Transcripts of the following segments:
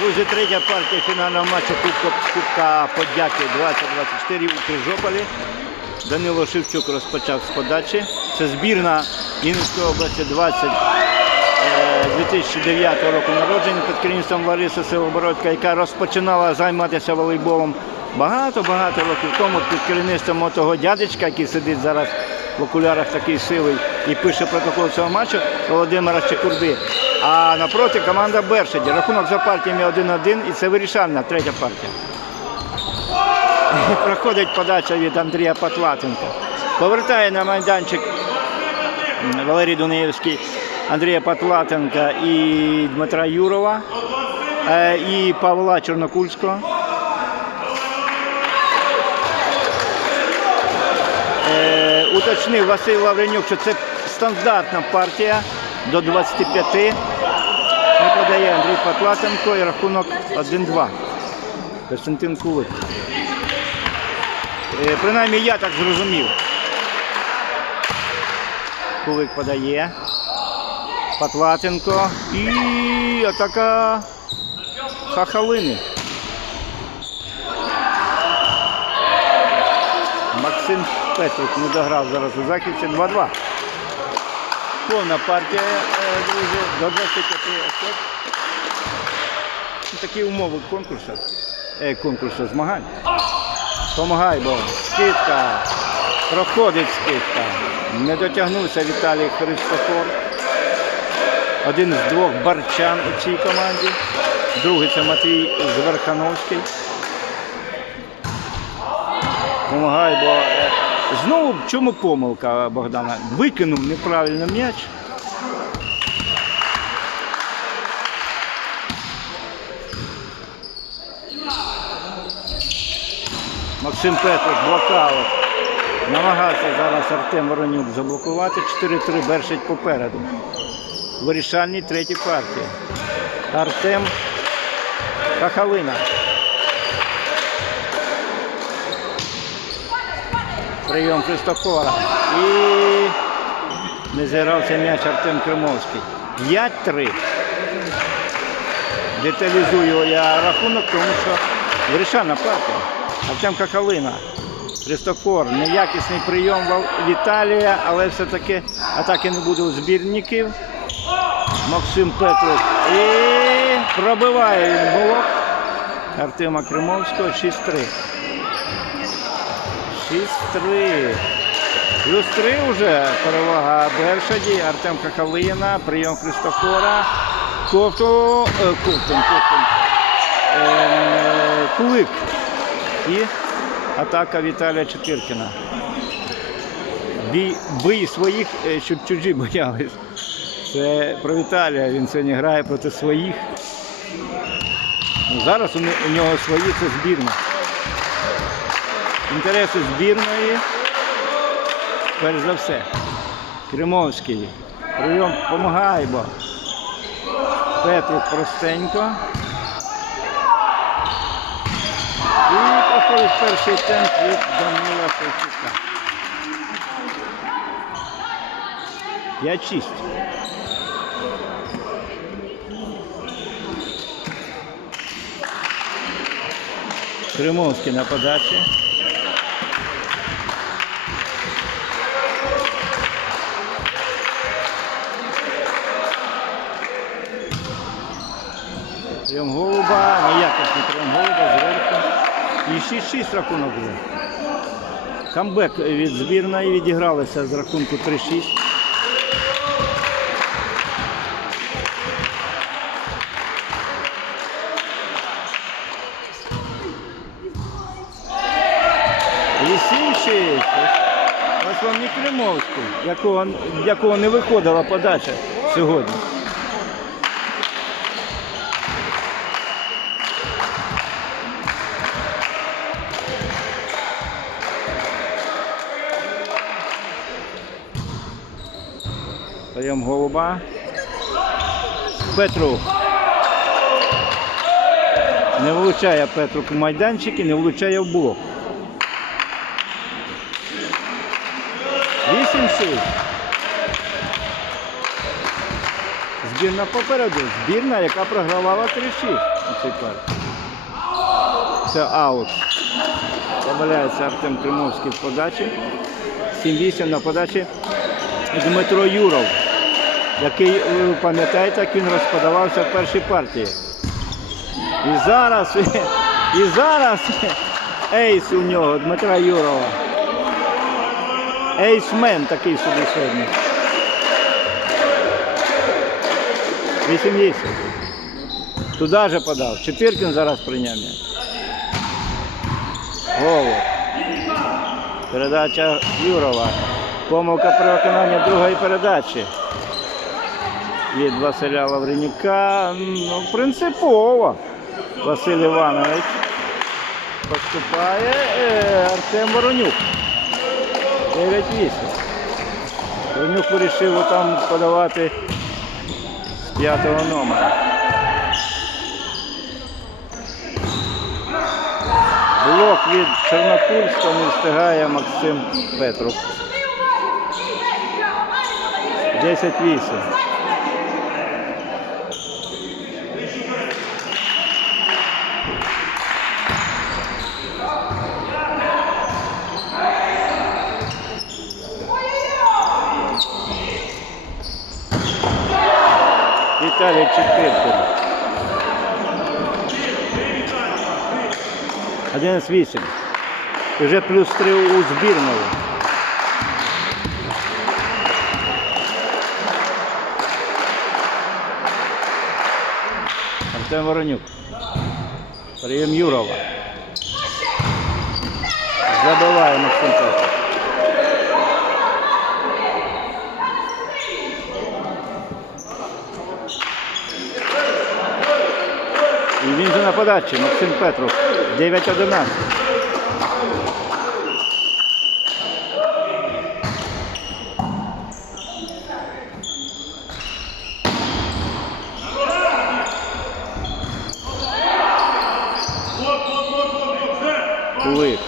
Друзі, третя партія фінального матчу Кубка, Кубка Подяки 2024 у Крижополі. Данило Шевчук розпочав з подачі. Це збірна Вінницької області 20, е, 2009 року народження під керівництвом Лариси Сивобородька, яка розпочинала займатися волейболом багато-багато років тому під керівництвом того дядечка, який сидить зараз в окулярах такий сивий і пише протокол цього матчу Володимира Чекурди. А напроти команда Бершаді. Рахунок за партіями 1-1 і це вирішальна третя партія. Проходить подача від Андрія Патлатенка. Повертає на майданчик Валерій Дунаєвський, Андрія Патлатенка і Дмитра Юрова е, і Павла Чорнокульського. Уточнив Василь Лавренюк, що це стандартна партія до 25. Не подає Андрій Патлатенко і рахунок 1-2. Костянтин Кулик. Е, Принаймні я так зрозумів. Кулик подає. Патлатенко. І атака Хахалини. Максим Петрук не дограв зараз у захисті 2-2. Повна партія, е, друзі, до 25 очок. Ну, Такі умови конкурсу. Е, конкурсу змагань. Помагай, бо скидка. Проходить скидка. Не дотягнувся Віталій Христофор. Один з двох барчан у цій команді. Другий це Матвій Зверхановський. Помагай, бо е, знову в чому помилка Богдана? Викинув неправильно м'яч. Максим Петров, блокаут. Намагався зараз Артем Воронюк заблокувати. 4-3 бершить попереду. Вирішальній третій партії. Артем Хахалина. Прийом Христофора. І не зігрався м'яч Артем Кримовський. 5-3. Деталізую я рахунок, тому що вирішальна партія. Артем Какалина. Христофор. Неякісний прийом Віталія, але все-таки атаки не буде у збірників. Максим Петров. І пробиває він блок Артема Кримовського 6-3. 6-3. Плюс 3 вже перевага Бершаді, Артем Хахалина, прийом Христофора. Е, Ковтун, Ковтун. Е, Кулик. І атака Віталія Четвіркіна. Бій, бий своїх, е, щоб чужі боялись. Це про Віталія. Він сьогодні грає проти своїх. Зараз у нього свої це збірна. Інтереси збірної. Перш за все. Кримовський. Прийом помагає, бо. Петрук простенько. І проходить перший темп від Данила Шевчука. 5-6. Кримовський на подачі. 6-6 рахунок вже. Камбек від збірної відігралися з рахунку 3-6. Лісінчик. Ось вам якого, якого не виходила подача сьогодні. Даємо голуба. Петрук. Не влучає Петрук у майданчик і не влучає в блок. 8-6. Збірна попереду. Збірна, яка програвала 3-6. у цій партії. Це аут. Помиляється Артем Кримовський в подачі. 7-8 на подачі Дмитро Юров, який, ви пам'ятаєте, як він розподавався в першій партії. І зараз, і зараз ейс у нього, Дмитра Юрова. Ейсмен такий собі сьогодні. 8-8. Туди же подав. Четвіркін зараз прийняв м'яч. Передача Юрова. Помилка при виконанні другої передачі. Від Василя Лавренюка. Ну, принципово. Василь Іванович поступає е, Артем Воронюк. 9-8. Воронюк вирішив там подавати з п'ятого номера. Блок від Чорнокульського не встигає Максим Петрук. 10-8. Віталій Чепиркин. 11-8. Вже плюс 3 у збірної. Артем Воронюк. Прийом Юрова. Забиває Максим Петров. Він же на подачі, Максим Петров. 9-11. Кулик.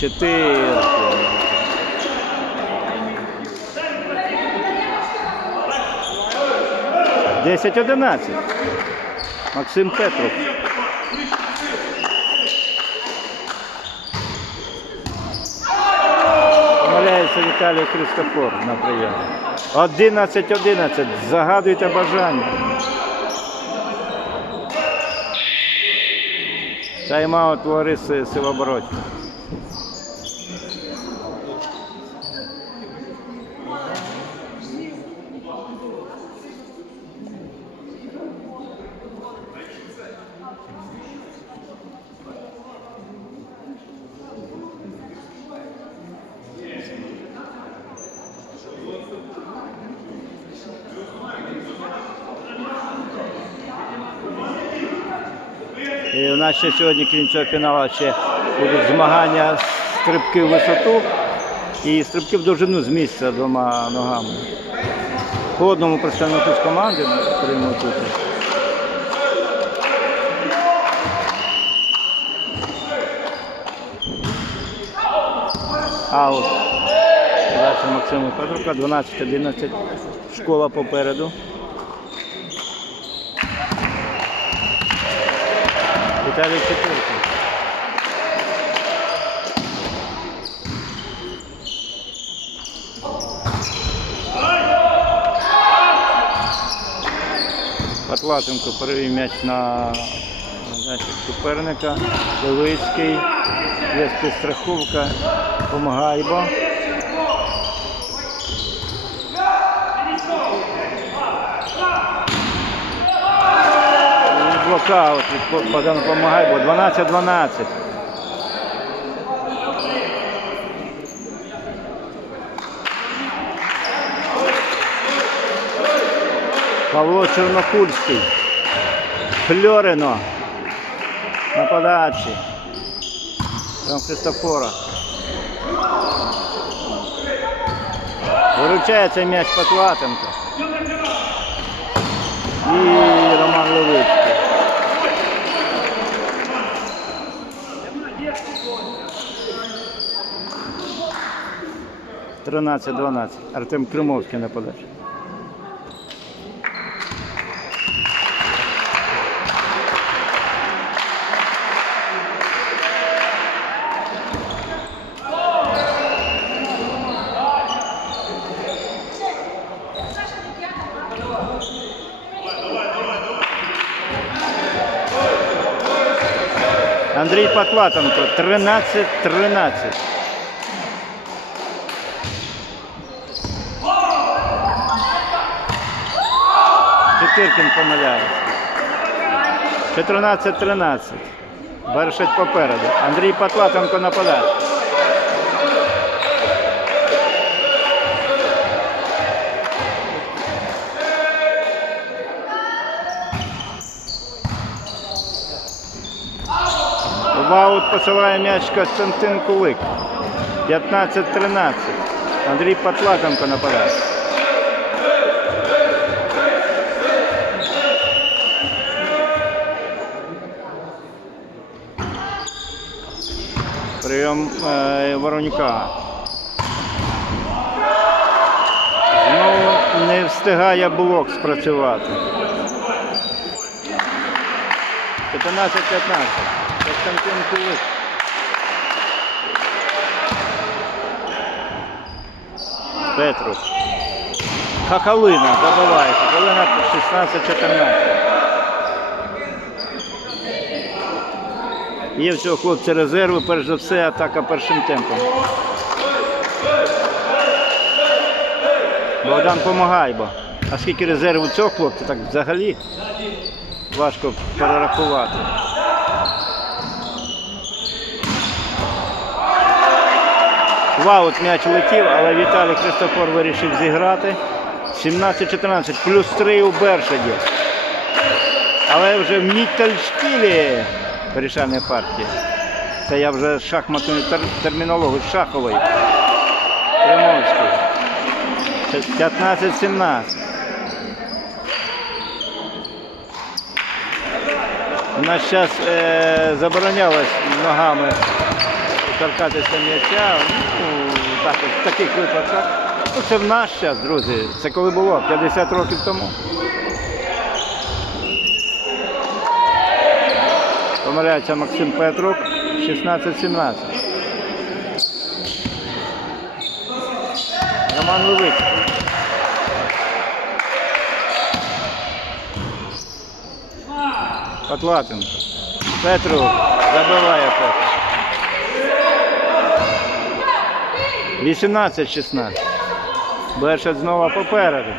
Чотири. Десять одинадцять. Максим Петров. Помиляється Віталій Христофор на прийомі. 11-11. Загадуйте бажання. Тайм-аут Лариси Сивобородько. І у ще сьогодні, крім цього фіналу, ще будуть змагання стрибки в висоту і стрибки в довжину з місця двома ногами. По одному представнику з команди приймуть участь. Аут. Передача Максима Петрука, 12-11. Школа попереду. Віталій Четвіркин. Патлатенко перевів м'яч на значить, суперника. Левицький. Є підстраховка. Помагайбо. блокаут. Богдан допомагає, бо 12-12. Павло Чернокульський. Фльорино. На. Там Христофора. Виручається м'яч Потлатенко. І Роман Левий. 13-12. Артем Кримовський на подачі. Андрій Патлатенко 13-13. Чотиркін помиляється. 14-13. Бершить попереду. Андрій Патлатенко нападає. В аут посилає м'яч Костянтин Кулик. 15-13. Андрій Патлатенко нападає. Прийом е, Воронюка. Знову не встигає блок спрацювати. 15-15. Константин Кулик. Петрук. Хахалина забиває. Хахалина 16-14. Є в цього хлопця резерви, перш за все, атака першим темпом. Богдан помагай, бо. А скільки резерву цього хлопця, так взагалі важко перерахувати. В аут м'яч летів, але Віталій Христофор вирішив зіграти. 17-14, плюс 3 у Бершаді. Але вже в Міттельштілі вирішальна партія. Це я вже шахматну тер- термінологію шаховий. Приморський. 15-17. У нас зараз е, заборонялось ногами торкатися м'яча. Ну, так, в таких випадках. Ну, це в наш час, друзі. Це коли було 50 років тому. Помиляється Максим Петрук 16-17. Роман Левик. Патлатенко. Петрук. Забиває Петрук. 18-16. Бершат знову попереду.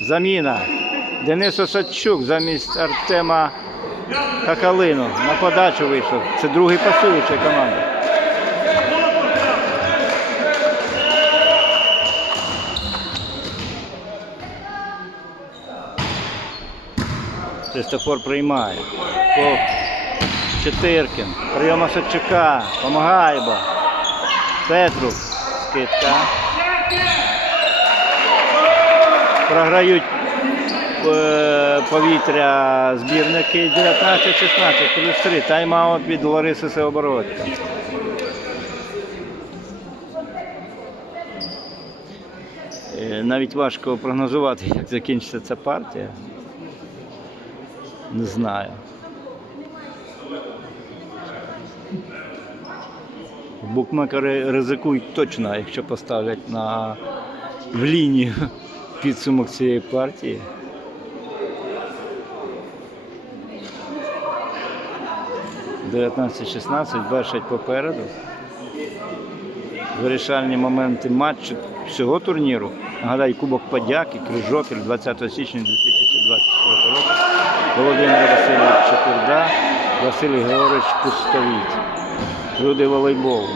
Заміна. Денис Осадчук замість Артема Хакалину. На подачу вийшов. Це другий пасуючий команда. Христофор приймає. По Четиркін. Прийом Осадчука. Помагає бо. Петрук. Скидка. Програють е, повітря збірники 19-16 плюс 3. Тайм-аут від Лариси Сеобородька. Е, Навіть важко прогнозувати, як закінчиться ця партія. Не знаю. Букмекери ризикують точно, якщо поставлять на в лінію підсумок цієї партії. Дев'ятнадцять 16 бершать попереду. Вирішальні моменти матчу всього турніру. Нагадаю, Кубок Подяки, Крижопіль 20 січня 2024 року. Володимир Васильович Чепурда, Василь Георгійович Пустовіт. Люди волейболу.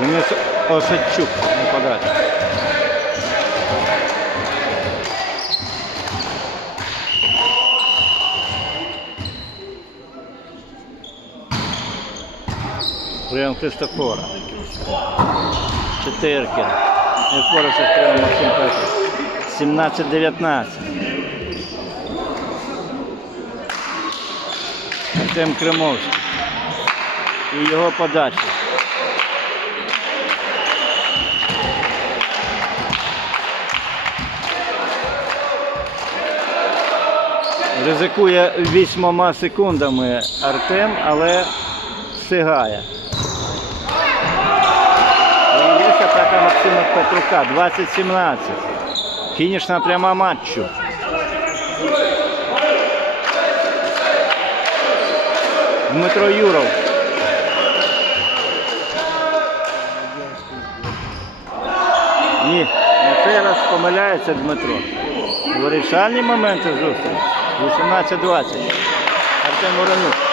Денис Осадчук на подачі. Прийом Христофора. Чотиркін. Не впорався з прийомом Максим Петров. 17-19. Артем Кримовський. І його подача. Ризикує вісьмома секундами Артем, але встигає. І є атака Максима Петрука 20-17. Фінішна пряма матчу. Дмитро Юров. Ні, на цей раз помиляється Дмитро. Вирішальні моменти зустрічі. 18-20. Артем Воронюк.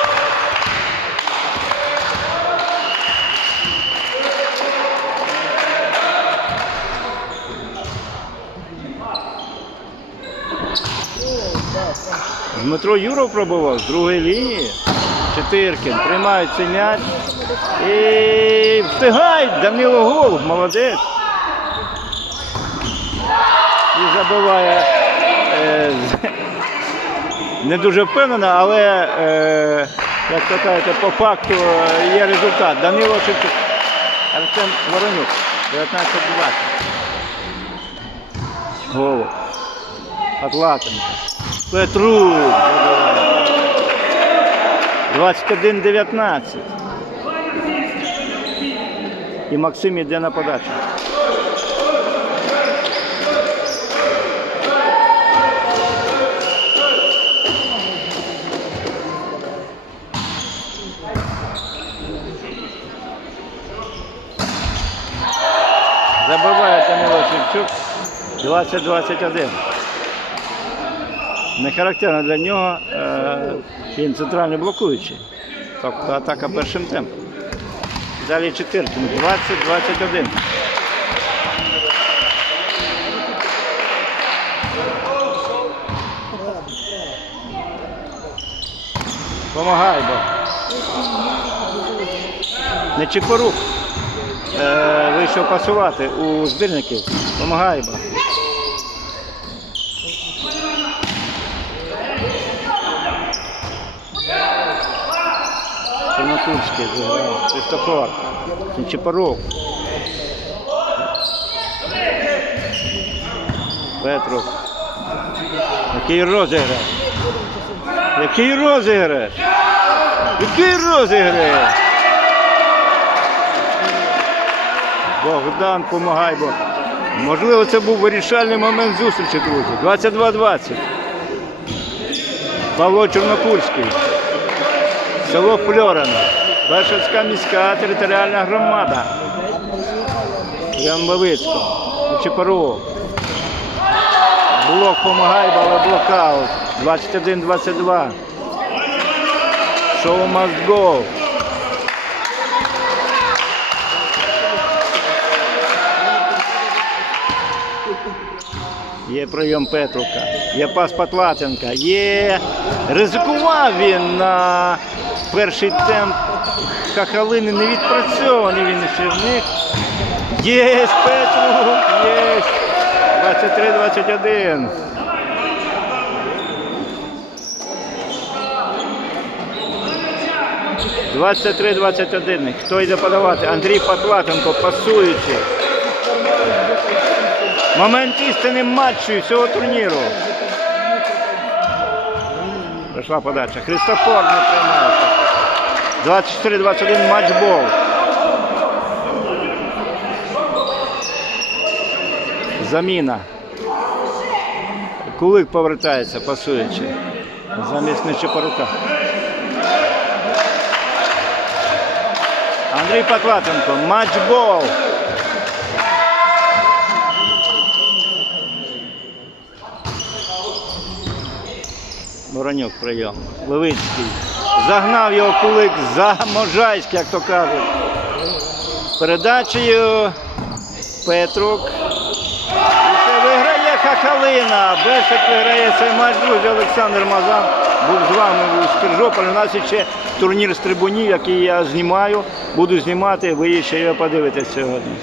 Дмитро Юров пробував з другої лінії. Чотиркін приймають цей м'яч. І встигають. Данило Голуб, молодець. І забиває. Е, не дуже впевнено, але е, як то кажете, по факту е, є результат. Данило Шевчук. Артем Воронюк. 19-20. Голуб. Атлатенко. Забиває. 21-19. І Максим іде на подачу. Забиває Данило Шевчук 20-21. Не характерно для нього, е, він центральний блокуючий. Тобто атака першим темпом. Далі Четиркін, 20-21. Помагай, бо. Не Чепорук. Е, вийшов пасувати у збірників. Помагай, бо. Чорнокульський зіграв. Христофор. Чепорук. Петров. Який розіграш? Який розіграш? Який розіграш? Богдан, помагай, бо можливо це був вирішальний момент зустрічі, друзі. 22-20. Павло Чорнокульський. Село Фльорина. Бершевська міська територіальна громада. Ямбовицько. Чепаров. Блок помагай, але блокаут. 21-22. Show must go. Є прийом Петрука, є пас Патлатенка, є. Ризикував він на перший темп Хахалини не відпрацьований він ще в них. Є Петрук, є. 23-21. Двадцять три, двадцять один. Хто йде подавати? Андрій Патлатенко, пасуючи. Момент істини матчу і цього турніру. Прийшла подача. Христофор не тримається. 24-21 матчбол. Заміна. Кулик повертається, пасуючи. Замість Нечепорука. Андрій Патлатенко. Матчбол. Воронюк прийом. Левицький. Загнав його кулик за Можайськ, як то кажуть. Передачею Петрук. І це виграє Хахалина. Бесик виграє цей матч. Друзі, Олександр Мазан був з вами у Скиржополі. У нас ще турнір з трибунів, який я знімаю. Буду знімати, ви ще його подивитесь сьогодні.